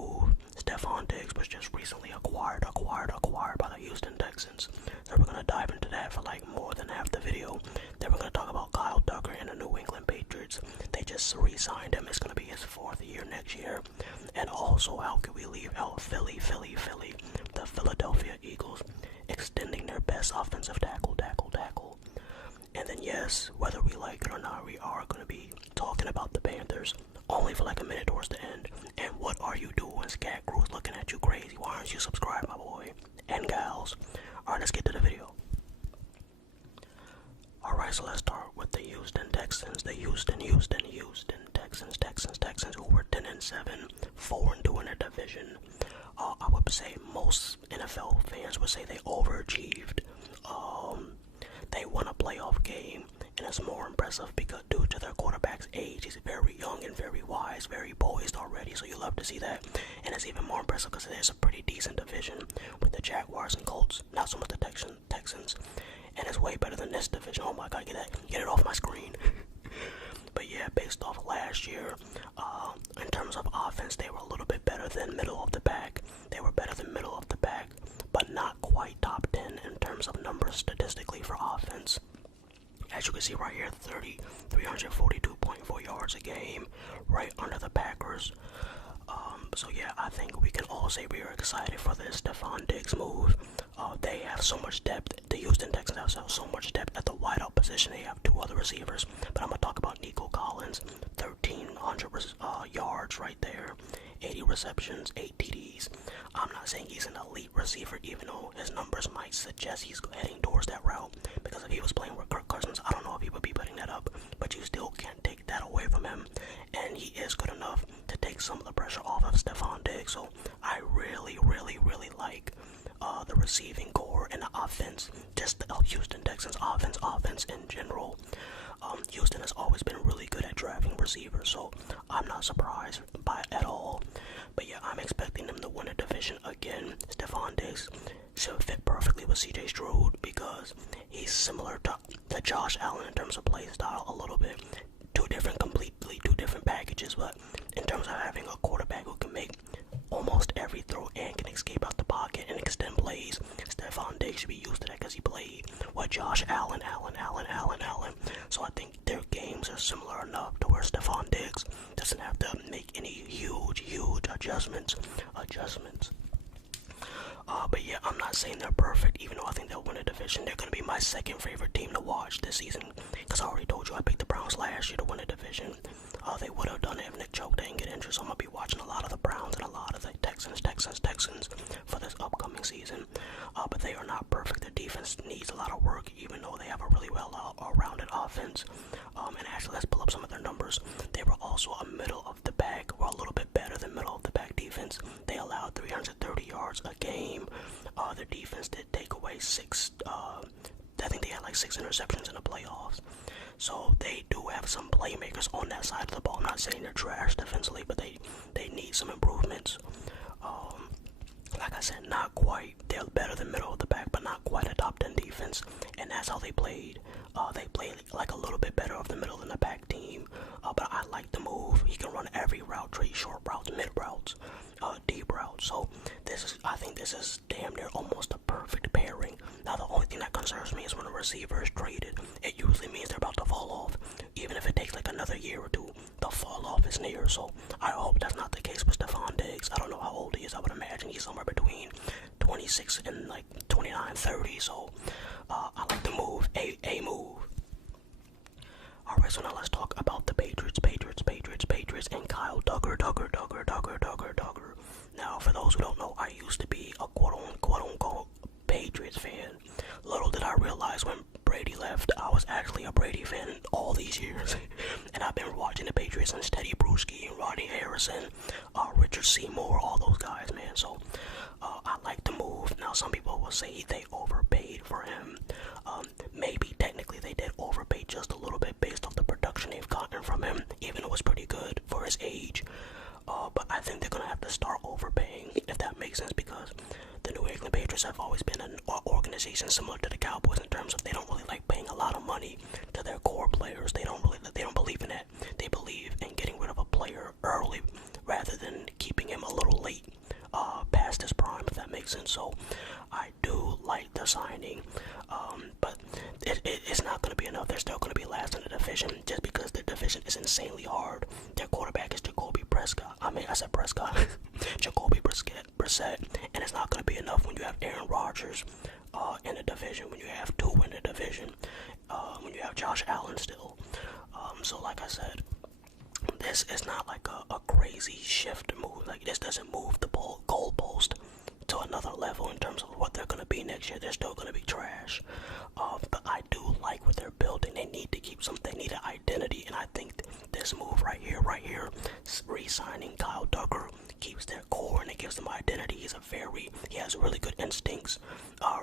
move. Stefon Diggs was just recently acquired by the Houston Texans. So we're gonna dive into that for like more than half the video. Then we're gonna talk about Kyle Tucker and the New England Patriots. They just re-signed him. It's gonna be his 4th year next year. And also, how could we leave out Philly, the Philadelphia Eagles, extending their best offensive tackle. And then yes, whether we like it or not, we are gonna be talking about the Panthers only for like a minute towards the end. And what are you doing? Scat Crew's looking at you crazy. Why aren't you subscribed, my boy and gals? Alright, let's get to the video. Alright, so let's start with the Houston Texans. The Houston Texans, who were 10-7, 4-2 in their division. I would say most NFL fans would say they overachieved. They won a playoff game, and it's more impressive because due to their quarterback's age, he's very young and very wise, very poised already, so you love to see that. And it's even more impressive because there's a pretty decent division with the Jaguars and Colts, not so much the Texans, and it's way better than this division. Oh my god, get it off my screen. But yeah, based off last year, in terms of offense, they were a little bit better than middle of the pack. But not quite top 10 in terms of numbers statistically for offense. As you can see right here, 342.4 yards a game, right under the Packers. So yeah, I think we can all say we are excited for this Stefon Diggs move. They have so much depth. The Houston Texans have so much depth at the wideout position. They have 2 other receivers, but I'm gonna talk about Nico Collins. 1,300 yards right there, 80 receptions, 8 TDs. I'm not saying he's an elite receiver, even though his numbers might suggest he's heading towards that route. Because if he was playing with Kirk Cousins, I don't know if he would be putting that up. But you still can't take that away from him, and he is good enough to take some of the pressure off of Stefon Diggs. So I really like the receiving core and the offense, just the Houston Texans offense in general. Houston has always been really good at drafting receivers, so I'm not surprised by it at all. But yeah, I'm expecting them to win a division again. Stefon Diggs should fit perfectly with CJ Stroud because he's similar to Josh Allen in terms of play style a little bit. Completely two different packages, but in terms of having a quarterback who can make almost every throw and can escape out the pocket and extend plays, Stefon Diggs should be used to that because he played with Josh Allen. So I think their games are similar enough to where Stefon Diggs doesn't have to make any huge adjustments. But yeah, I'm not saying they're perfect, even though I think they'll win a division. They're going to be my second favorite team to watch this season, because I already told you I picked the Browns last year to win a division. They would have done it if Nick Chubb didn't get injured, so I'm going to be watching a lot of the Browns and a lot of the Texans for this upcoming season. But they are not perfect. Their defense needs a lot of work, even though they have a really well-rounded offense. And actually, let's pull up some of their numbers. They were also a middle of the pack, or a little bit better than middle of the pack defense. They allowed 330 yards a game. Their defense did take away 6, I think they had like 6 interceptions in the playoffs. So they do have some playmakers on that side of the ball. I'm not saying they're trash defensively, but they need some improvements. Like I said, not quite. They're better than middle of the pack, but not quite a top 10 defense. And that's how they played. They played like a little bit better of the middle of the pack team. But I like the move. He can run every route, trade short routes, mid routes, deep routes. So I think this is damn near almost a perfect pairing. Now the only thing that concerns me is when a receiver is traded, it usually means they're about to fall off. Even if it takes like another year or 2, the fall off is near. So I hope that's not the case with Stefon Diggs. I don't know how old he is. I would imagine he's somewhere between 26 and like 29, 30. So I like the move, a move. Alright, so now let's talk about the Patriots, and Kyle Tucker. Now, for those who don't know, I used to be a quote-unquote Patriots fan. Little did I realize when Brady left, I was actually a Brady fan all these years. And I've been watching the Patriots since Teddy Bruschi and Rodney Harrison, Richard Seymour, all those guys, man. So, I like the move. Now, some people will say they overpaid for him. Maybe technically they did overpay just a little bit based off the production they've gotten from him, even though it was pretty good for his age. But I think they're going to have to start overpaying, if that makes sense, because the New England Patriots have always been an organization similar to the Cowboys in terms of they don't really like paying a lot of money to their core players. They don't believe in that. They believe in getting rid of a player early rather than keeping him a little late season. So I do like the signing, but it's not going to be enough. They're still going to be last in the division just because the division is insanely hard. Their quarterback is Jacoby Prescott. I said Prescott. Jacoby Brissett, and it's not going to be enough when you have Aaron Rodgers in the division, when you have two in the division, when you have Josh Allen still. So like I said, this is not like a crazy shift move. Like, this doesn't move the goalpost to another level in terms of what they're going to be next year. They're still going to be trash. But I do like what they're building. They need to keep something. They need an identity, and I think this move right here, re-signing Kyle Duggar, keeps their core and it gives them identity. He has really good instincts,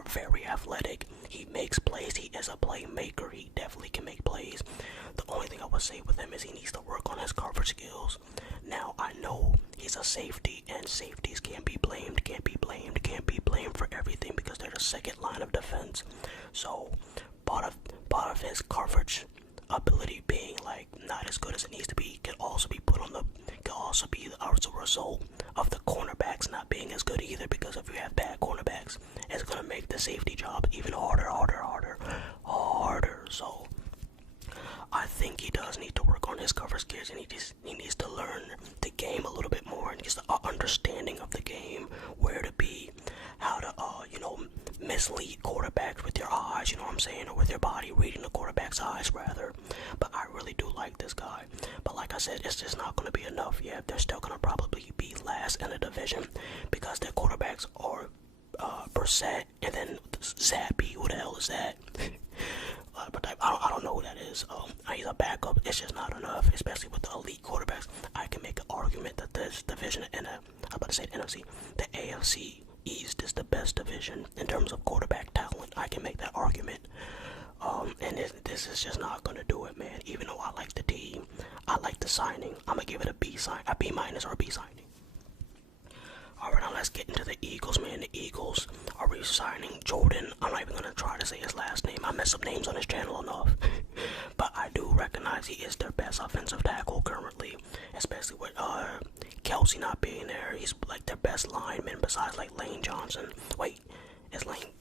very athletic. He makes plays. He is a playmaker. He definitely can make plays. The only thing I would say with him is he needs to work on his coverage skills. Now, I know he's a safety, and safeties can't be blamed for everything because they're the second line of defense. So part of his coverage ability being like not as good as it needs to be can also be as a result of the cornerbacks not being as good either, because if you have bad cornerbacks, it's gonna make the safety job even harder. So I think he does need to work on his coverage skills, and he needs to learn the game a little bit more and just the understanding of the game, where to be, how to mislead quarterbacks with your eyes, you know what I'm saying, or with your body, reading the quarterback's eyes rather. But I really do like this guy. But like I said, it's just not going to be enough. Yeah, they're still going to probably be last in the division because their quarterbacks are Brissett and then Zappy. Who the hell is that? But I don't know who that is. He's a backup. It's just not enough, especially with the elite quarterbacks. I can make an argument that this division NFC, the AFC East is the best division in terms of quarterback talent. I can make that argument. And this is just not gonna do it, man. Even though I like the team, I like the signing, I'm gonna give it a B minus or a B signing. Alright, now let's get into the Eagles, man. The Eagles are re-signing Jordan. I'm not even gonna try to say his last name. I mess up names on his channel enough. But I do recognize he is their best offensive tackle currently, especially with Kelsey not being there. He's like their best lineman besides like Lane Johnson. Wait, is Lane?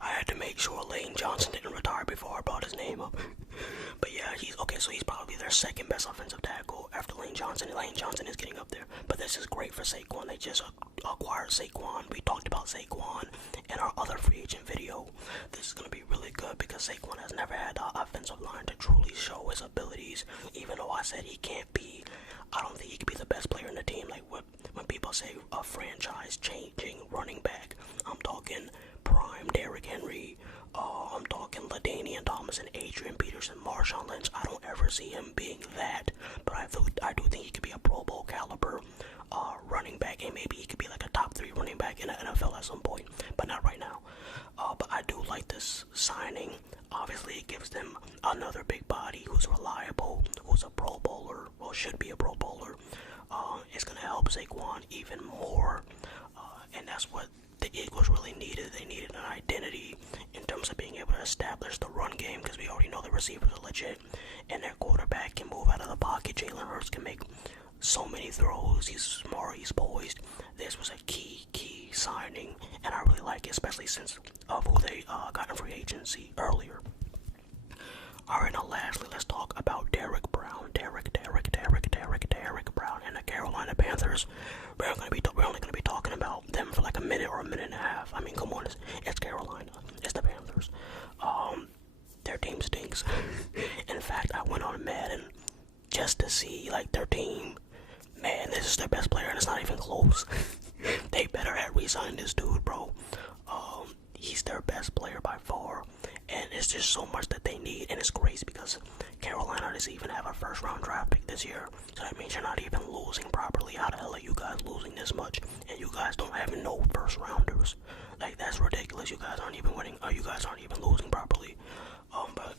I had to make sure Lane Johnson didn't retire before I brought his name up. But yeah, he's okay, so he's probably their second best offensive tackle after Lane Johnson. Lane Johnson is getting up there. But this is great for Saquon. They just acquired Saquon. We talked about Saquon in our other free agent video. This is going to be really good because Saquon has never had the offensive line to truly show his abilities. Even though I said he can't be, I don't think he could be the best player in the team. Like when people say a franchise-changing running back, I'm talking prime Derrick Henry, I'm talking LaDainian Thompson, Adrian Peterson, Marshawn Lynch. I don't ever see him being that, but I do think he could be a Pro Bowl caliber running back, and maybe he could be like a top 3 running back in the NFL at some point, but not right now. But I do like this signing. Obviously, it gives them another big body who's reliable, who's a Pro Bowler, well, should be a Pro Bowler. It's going to help Saquon even more, and that's what the Eagles really needed. They needed an identity in terms of being able to establish the run game, because we already know the receivers are legit, and their quarterback can move out of the pocket. Jalen Hurts can make so many throws. He's smart, he's poised. This was a key signing, and I really like it, especially since of who they got in free agency earlier. Alright, now lastly, let's talk about Derrick Brown. Derrick Brown and the Carolina Panthers. We're only going to be talking about them for like a minute or a minute and a half. I mean, come on, it's Carolina. It's the Panthers. Their team stinks. In fact, I went on Madden just to see like their team. Man, this is their best player, and it's not even close. They better have re-signed this dude, bro. He's their best player by far, and it's just so much that they need, and it's crazy because Carolina doesn't even have a first-round draft pick this year, so that means you're not even losing properly. How the hell are you guys losing this much, and you guys don't have no first-rounders? Like, that's ridiculous. You guys aren't even winning, you guys aren't even losing properly. But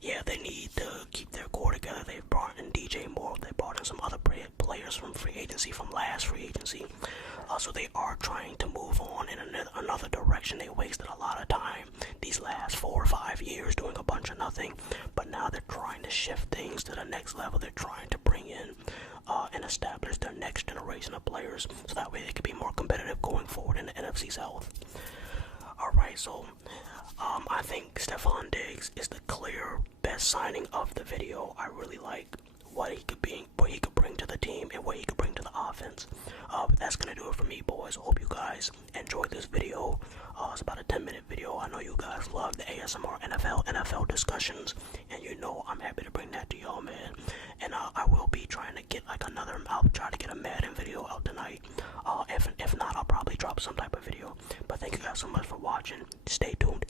yeah, they need to keep their core together. They've brought in DJ Moore. They brought in some other players from free agency, from last free agency. So they are trying to move on in another direction. They wasted a lot of time these last 4 or 5 years doing a bunch of nothing. But now they're trying to shift things to the next level. They're trying to bring in and establish their next generation of players, so that way they can be more competitive going forward in the NFC South. Alright, so I think Stefon Diggs is the clear best signing of the video. I really like what he could bring to the team and what he could bring to the offense. That's gonna do it for me, boys. Hope you guys enjoyed this video. It's about a 10-minute video. I know you guys love the ASMR NFL discussions, and you know I'm happy to bring that to y'all, man. And I will be trying to get like I'll try to get a Madden video out tonight. If not, I'll probably drop some type of video. But thank you guys so much for watching. Stay tuned.